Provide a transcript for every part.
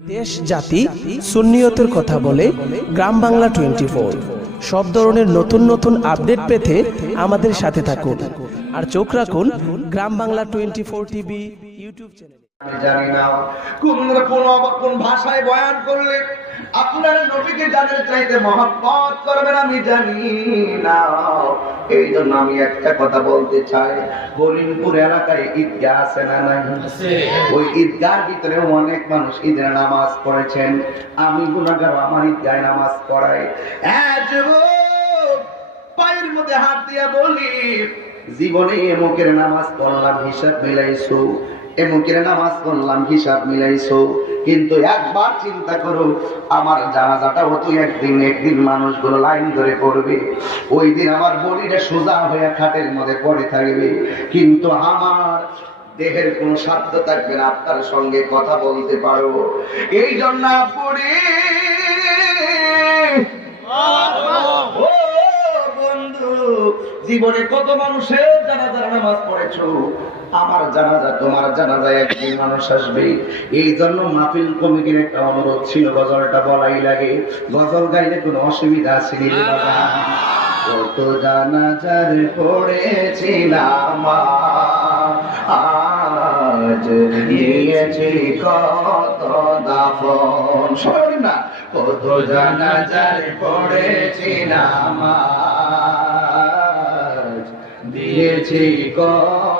দেশ, জাতি, সুন্নিয়তের কথা বলে গ্রাম বাংলা টোয়েন্টি ফোর সব ধরনের নতুন নতুন আপডেট পেতে আমাদের সাথে থাকুন। আর চোখ রাখুন Gram Bangla twenty four TV YouTube চ্যানেলে। আমি জানি না। কোন কোন কোন ভাষায় বয়ান করলে আপনার নবীকে জানের চাইতে করবেন আমি জানি না। এই জন্য আমি একটা কথা বলতে চাই। হরিণপুর এলাকায় ঈদগাহ আছে না নাই? ওই ভিতরে অনেক মানুষ ঈদের নামাজ পড়েছেন। আমি গুণাগার আমার ঈদগায় নামাজ পড়াই। হ্যাঁ পায়ের মধ্যে হাত দিয়া বলি জীবনে এমকের নামাজ পড়লাম হিসাব মিলাইছো। নামাজ পড়লাম, হিসাব মিলাইছো। কিন্তু একবার চিন্তা করো, আমার জানাজাটাও তো একদিন একদিন মানুষগুলো লাইন ধরে পড়বে। ওই দিন আমার সোজা হয়ে খাটের মধ্যে পড়ে থাকবে। কিন্তু আমার দেহের সাধ্য থাকবে না, আপনার সঙ্গে কথা বলতে পারো। এই জন্য বন্ধু, জীবনে কত মানুষের জানাজার নামাজ পড়েছো? আমার জানাজা, তোমার জানাজায় একদিন মানুষ আসবে। এই জন্য মাহফিল কমিটির একটা অনুরোধ ছিল, গজলটা বলাই লাগে। গজল গাইলে কোনো অসুবিধা আছে নি রে বাবা? কত জানাজার পড়েছিলাম আজ নিয়েছি কত দাফন। সবাই না, কত জানাজার পড়েছিলাম দিয়েছি কত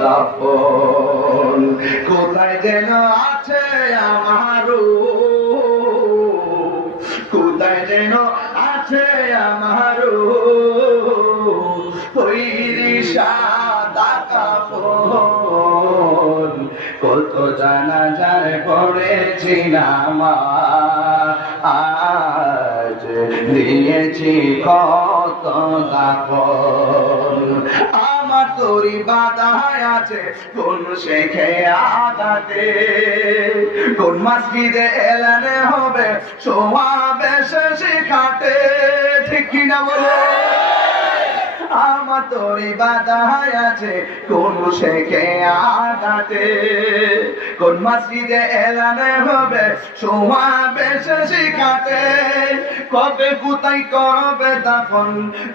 দাফন। কোথায় যেন আছে আমারও কোথায় যেন আছে সাদা কত জানা যায় পড়েছিলাম আজ দিয়েছি কত দাপন তোরি বাধায় আছে, কোন শেখে আগাতে কোন মসজিদে এলানে হবে সোয়াবেশ শিখাতে, ঠিক কিনা বলো? আমার আছে, কোন শেখে আদাতে কোন এলানে হবে সোয়াবেশ শিখাতে। কবে কোথায় করবে দাফন,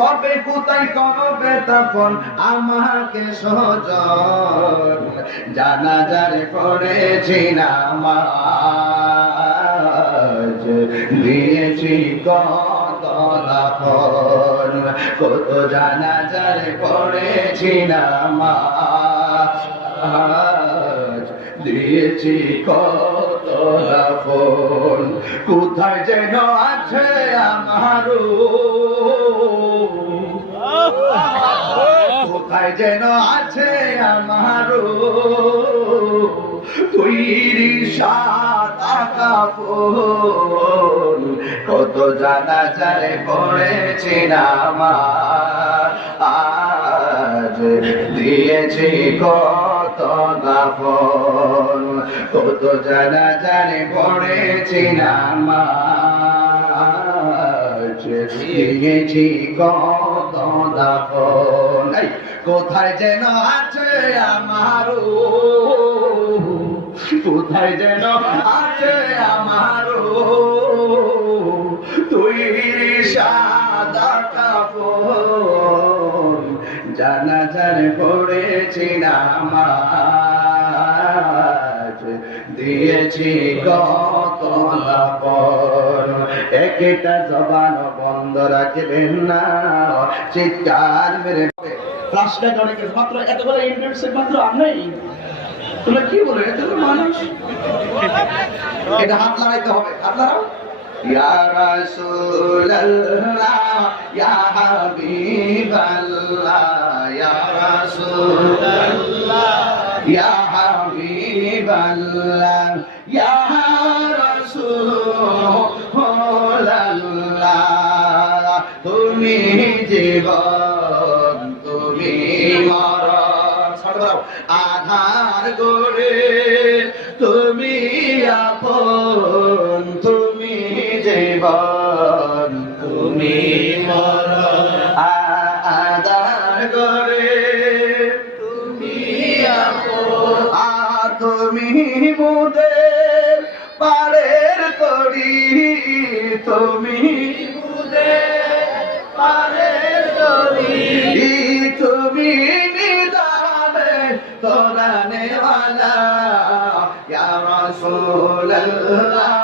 কবে কোথায় করবে দাফন, আমাকে সজন জানাজারে পড়েছি না আজ দিয়েছি কত কত জানাজারে পড়েছি না দিয়েছি কত দাফন। কোথায় যেন আছে আমারও। কোথায় যেন আছে আমারও। তৈরি সাদা কাপড় কত জানা যায় পড়েছি আমার। আজ দিয়েছি কত দাফন, কত জানা জানে পড়েছি আজ দিয়েছি কত দাফন কোথায় যেন আছে আমার কোথায় যেন আছে আমারও তৈরি সাদা কাপড় পড়েছি না আজ দিয়েছি কত একটা জবান বন্ধ রাখবেন না। চিৎকার মেরে মাত্র নেই। তোমরা কি বলে? মানুষ। এটা হাত লাগাইতে হবে। হাত ইয়া রাসূলুল্লাহ ইয়া হাবিবাল্লাহ ইয়া রাসূলুল্লাহ ইয়া হাবিবাল্লাহ ইয়া রাসূলুল্লাহ তুমি জীবন জীবন, তুমি আদার করে তুমি তুমি মুদের, পারের করি তুমি পারের করি তুমি নিদানে, তোরা নেওয়ালা রাসূলুল্লাহ। ইয়া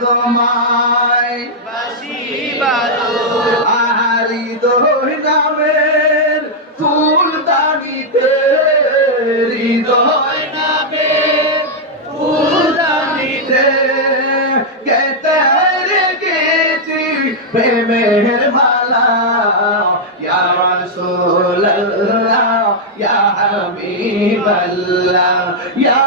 তোমায় আহারি দোই নামের ফুল দানিতে, হৃদয় নামের ফুল দানিতে। কেতে রেখেছি প্রেমের মালা, ইয়া রাসূলুল্লাহ, ইয়া হাবিবাল্লাহ, ইয়া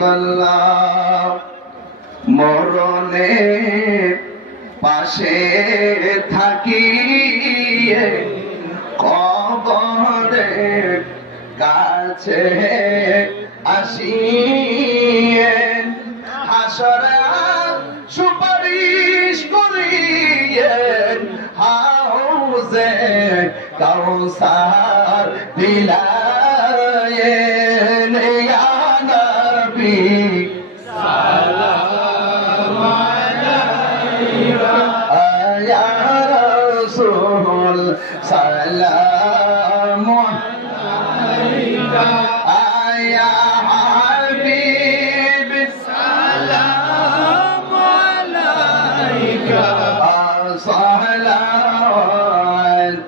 বাল্লা মরণে পাশে থাকি কবরে কাছে আসি হাসরা সুপারিশ করিয়ে হাউজে কাউসার দিলা। عليك صلاة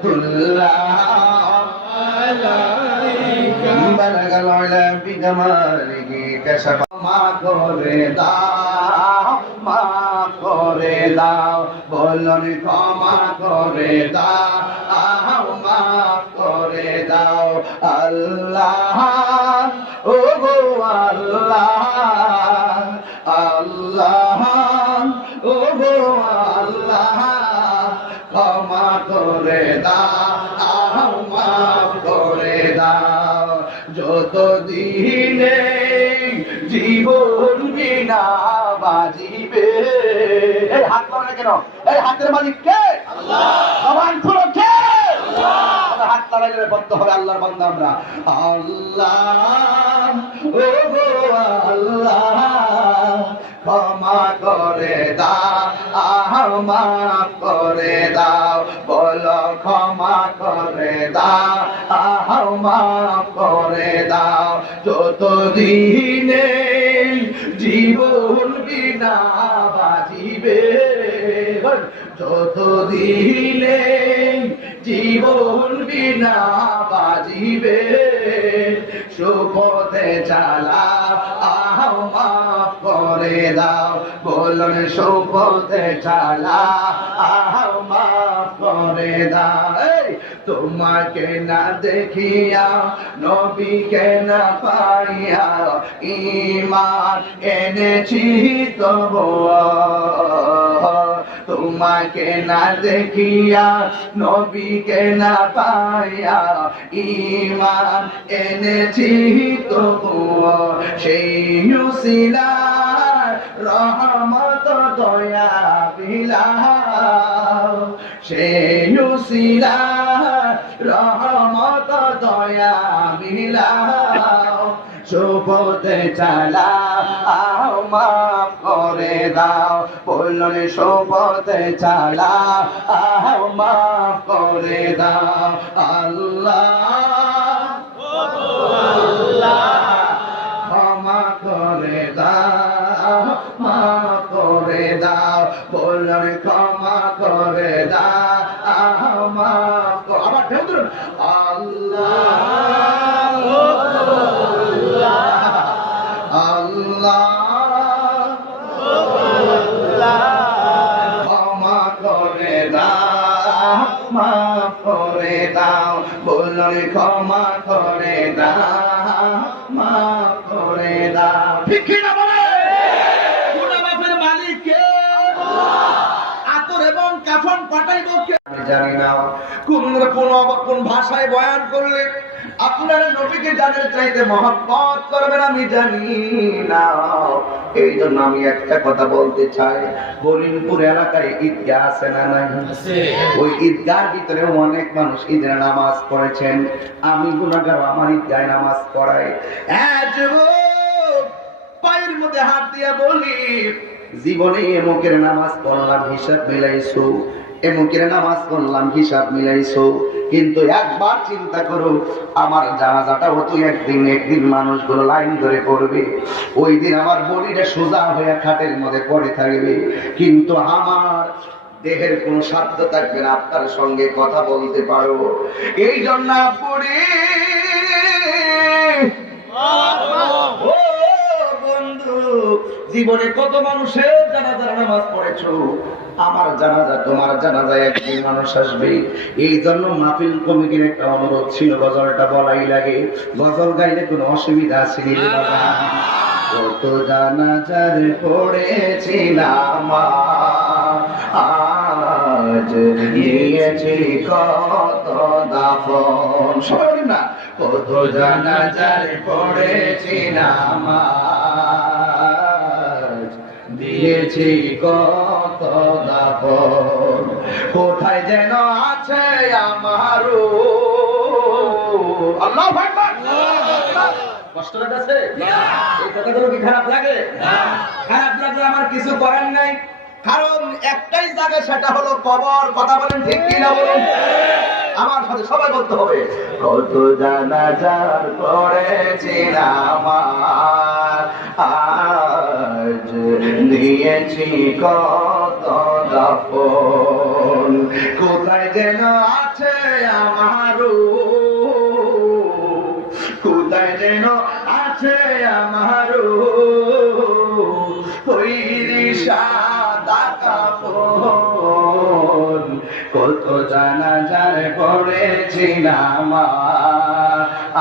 الله عليك بلغ العلا بجماله كشف ما করে দাও মা করে দাও বলন ক্ষমা করে দাও মা করে দাও আল্লাহ ও গো আল্লাহ আল্লাহ আল্লাহ ক্ষমা করে দাও মাফ করে দাও। যত দিনে জীবন বিনা বাজিবে এই হাত কেন? এই হাতের মালিক কে? আল্লাহ। হাত লাগাইলে বদ্ধ হবে আল্লাহর বান্দা আমরা। আল্লাহ, ও গো আল্লাহ, ক্ষমা করে দাও মাফ করে দাও, বলো ক্ষমা করে দাও মাফ করে দাও। যত দিনে জীবন বিনা বাজিবে যত দিনে জীবন বিনা বাজিবে সুপথে চালা আহ মাফ করে দাও। বলুন সুপথে চালা আহ মাফ করে এই, তোমাকে না দেখিয়া নবীকে না পাইয়া ইমান এনেছি তবু তোমাকে না দেখিয়া নবীকে না পাইয়া ইমান এনেছি তবু সেই রহমত দয়া বিলাও সেই উসিলার রহমত দয়া বিলাও সুপথে চালা আও মাফ করে দাও বললেন সুপথে চালা আও মাফ করে দাও আল্লাহ ক্ষমা করে দাও বললেন ক্ষমা করে কর- আবার ঢেউ তুলুন। আল্লাহ আল্লাহ ক্ষমা করে দাও, মাফ করে দাও বললেন ক্ষমা করে দাও। মাফ করে বলে গুনাহ মাফের মালিক কে আতর এবং কাফন পাঠাইব কে আমি জানি না কোন কোন কোন ভাষায় বয়ান করলে আপনারা নবীকে জানার চাইতে মহব্বত করবেন আমি জানি না। এই জন্য আমি একটা কথা বলতে চাই। বলিনপুর এলাকায় ঈদগাহ আছে না নাই? ওই ঈদগার ভিতরে অনেক মানুষ ঈদের নামাজ পড়েছেন। আমি গুণাগার আমার ঈদগায় নামাজ পড়াই। হ্যাঁ, পায়ের মধ্যে হাত দিয়া বলি জীবনে এমুকের নামাজ পড়লাম, হিসাব মিলাইছো। এমুকের নামাজ পড়লাম, হিসাব মিলাইছো। কিন্তু একবার চিন্তা করো, আমার জানাজাটাও তো একদিন একদিন মানুষগুলো লাইন ধরে পড়বে। ওই দিন আমার বডিটা সোজা হয়ে খাটের মধ্যে পড়ে থাকবে। কিন্তু আমার দেহের কোন সাধ্য থাকবে না, আপনার সঙ্গে কথা বলতে পারো। এই জন্য পড়ি জীবনে কত মানুষের জানাজার নামাজ পড়েছো? আমার জানাজা, তোমার জানাজায় একদিন মানুষ আসবে। এই জন্য মাহফিল কমিটির একটা অনুরোধ ছিল, গজলটা বলাই লাগে। গজল গাইলে কোনো অসুবিধা আছে নি রে বাবা? কত জানাজার পড়েছি নামাজ আজ নিয়েছি কত দাফন। সবাই না, কত জানাজার পড়েছি নামাজ দিয়েছি কত দাফন। কোথায় যেন আছে আমারও। আল্লাহ কষ্ট লাগছে এই কথাগুলো কি খারাপ লাগে? খারাপ লাগলে আমার কিছু করার নাই। কারণ একটাই জায়গা সেটা হলো কবর। কথা বলেন ঠিক কি না বলুন? আমার সাথে সবাই বলতে হবে। কত জানাজার আমার দিয়েছি কত দাফন। কোথায় যেন আছে আমারও কোথায় যেন আছে কাপড় কত জানা যায় পড়েছি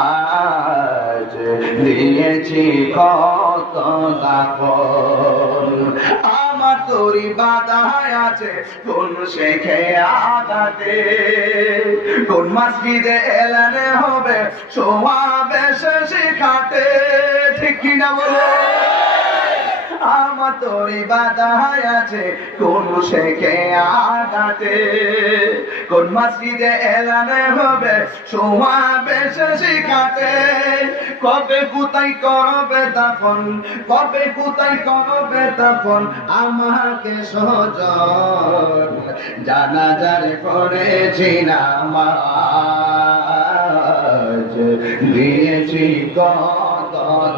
আজ দিয়েছি কত দাপন আমার তরি বাধায় আছে, কোন শেখে আগাতে কোন মসজিদে এলানে হবে সমাবেশে শিখাতে। ঠিক কিনা বলে? আমার তোরি বাধায় আছে, কোন শেখে আগাতে কোন মসজিদে এলানে হবে সমাবেশে শিখাতে? কবে কোথায় করবে তখন কবে কোথায় করবে তখন আমাকে সজন জানা যারে করেছি না মাজ দিয়েছি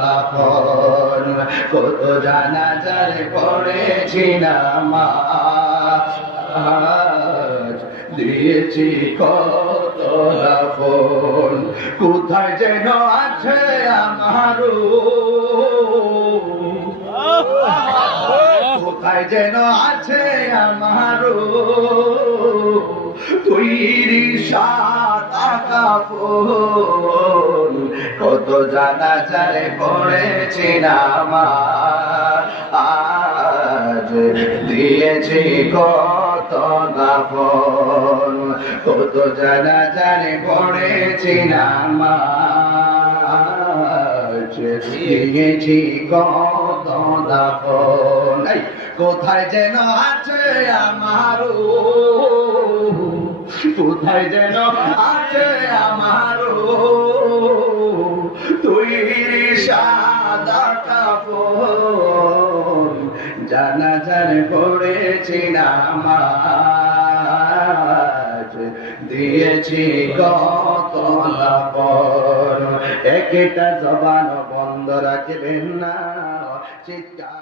দাফন কত জানা যারে করেছি না মাজ দিয়েছি কত দাফন কোথায় যেন আছে আমারও। কোথায় যেন আছে আমারও। তৈরি কাপড়। কত জানা জানে পড়েছি নামাজ আজ দিয়েছি কত দাফন। কত জানা জানে পড়েছি নামাজ দিয়েছি কত এই, কোথায় যেন আছে আমারও কোথায় যেন আছে আমারও? তুই সাদা কাপড় জানা জান পড়েছি নামাজ। দিয়েছি কত একটা জবান বন্ধ রাখবেন না। চিৎকার